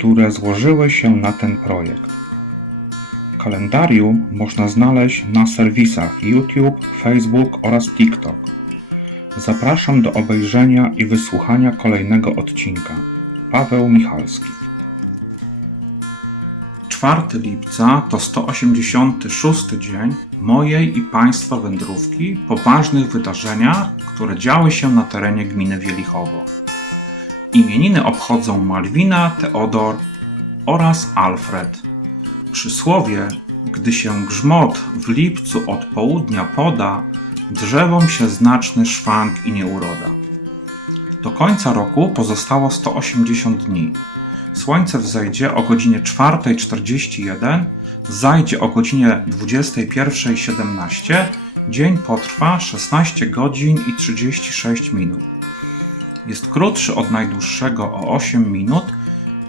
które złożyły się na ten projekt. Kalendarium można znaleźć na serwisach YouTube, Facebook oraz TikTok. Zapraszam do obejrzenia i wysłuchania kolejnego odcinka. Paweł Michalski. 4 lipca to 186 dzień mojej i Państwa wędrówki po ważnych wydarzeniach, które działy się na terenie gminy Wielichowo. Imieniny obchodzą Malwina, Teodor oraz Alfred. Przysłowie, gdy się grzmot w lipcu od południa poda, drzewom się znaczny szwank i nieuroda. Do końca roku pozostało 180 dni. Słońce wzejdzie o godzinie 4.41, zajdzie o godzinie 21.17, dzień potrwa 16 godzin i 36 minut. Jest krótszy od najdłuższego o 8 minut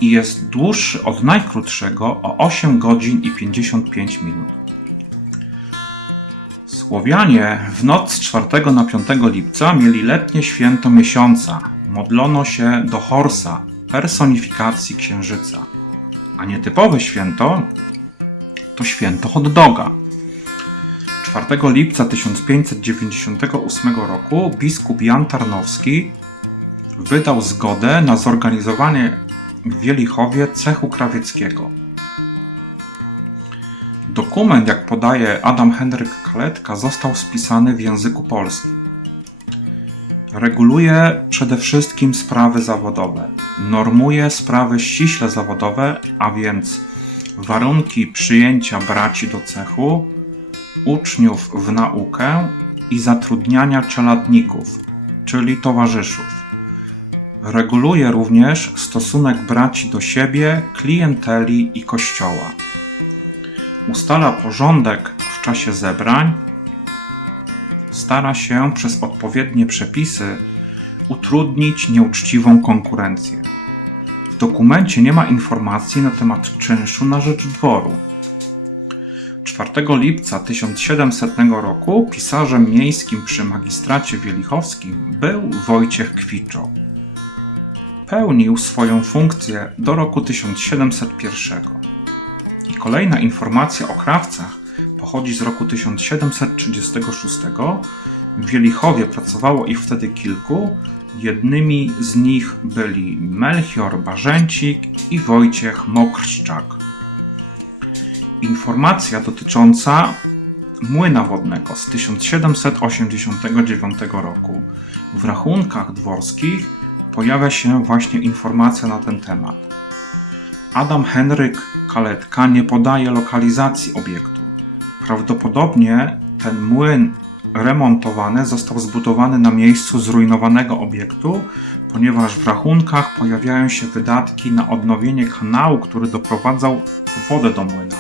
i jest dłuższy od najkrótszego o 8 godzin i 55 minut. Słowianie w noc z 4 na 5 lipca mieli letnie święto miesiąca. Modlono się do Horsa, personifikacji księżyca. A nietypowe święto to święto hot doga. 4 lipca 1598 roku biskup Jan Tarnowski wydał zgodę na zorganizowanie w Wielichowie cechu krawieckiego. Dokument, jak podaje Adam Henryk Kaletka, został spisany w języku polskim. Reguluje przede wszystkim sprawy zawodowe, normuje sprawy ściśle zawodowe, a więc warunki przyjęcia braci do cechu, uczniów w naukę i zatrudniania czeladników, czyli towarzyszów. Reguluje również stosunek braci do siebie, klienteli i kościoła. Ustala porządek w czasie zebrań, stara się przez odpowiednie przepisy utrudnić nieuczciwą konkurencję. W dokumencie nie ma informacji na temat czynszu na rzecz dworu. 4 lipca 1700 roku pisarzem miejskim przy magistracie wielichowskim był Wojciech Kwiczo pełnił swoją funkcję do roku 1701. I kolejna informacja o krawcach pochodzi z roku 1736. W Wielichowie pracowało ich wtedy kilku. Jednymi z nich byli Melchior Barzęcik i Wojciech Mokrszczak. Informacja dotycząca młyna wodnego z 1789 roku. W rachunkach dworskich pojawia się właśnie informacja na ten temat. Adam Henryk Kaletka nie podaje lokalizacji obiektu. Prawdopodobnie ten młyn remontowany został zbudowany na miejscu zrujnowanego obiektu, ponieważ w rachunkach pojawiają się wydatki na odnowienie kanału, który doprowadzał wodę do młyna.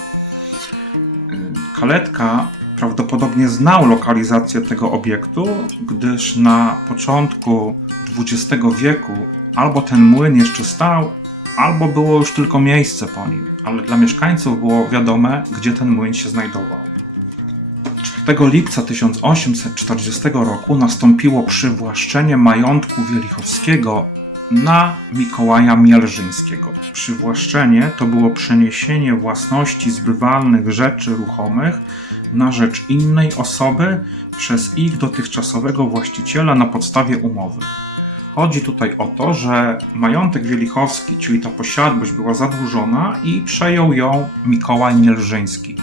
Kaletka prawdopodobnie znał lokalizację tego obiektu, gdyż na początku XX wieku albo ten młyn jeszcze stał, albo było już tylko miejsce po nim, ale dla mieszkańców było wiadome, gdzie ten młyn się znajdował. 4 lipca 1840 roku nastąpiło przywłaszczenie majątku Wielichowskiego na Mikołaja Mielżyńskiego. Przywłaszczenie to było przeniesienie własności zbywalnych rzeczy ruchomych na rzecz innej osoby przez ich dotychczasowego właściciela na podstawie umowy. Chodzi tutaj o to, że majątek Wielichowski, czyli ta posiadłość była zadłużona i przejął ją Mikołaj Mielżyński.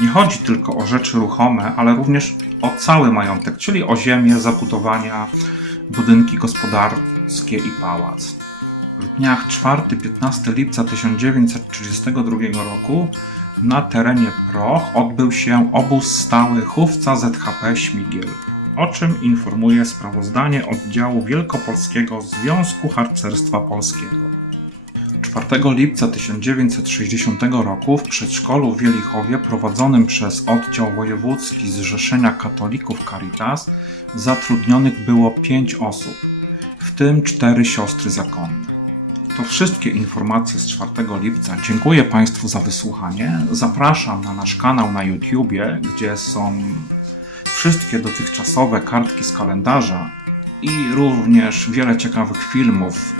Nie chodzi tylko o rzeczy ruchome, ale również o cały majątek, czyli o ziemię, zabudowania, budynki gospodarskie i pałac. W dniach 4-15 lipca 1932 roku na terenie Proch odbył się obóz stały chówca ZHP Śmigiel o czym informuje sprawozdanie oddziału Wielkopolskiego Związku Harcerstwa Polskiego. 4 lipca 1960 roku w przedszkolu w Wielichowie prowadzonym przez oddział wojewódzki Zrzeszenia Katolików Caritas zatrudnionych było 5 osób, w tym 4 siostry zakonne. To wszystkie informacje z 4 lipca. Dziękuję Państwu za wysłuchanie. Zapraszam na nasz kanał na YouTubie, gdzie są wszystkie dotychczasowe kartki z kalendarza i również wiele ciekawych filmów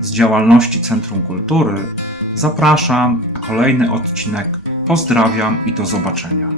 z działalności Centrum Kultury. Zapraszam na kolejny odcinek. Pozdrawiam i do zobaczenia.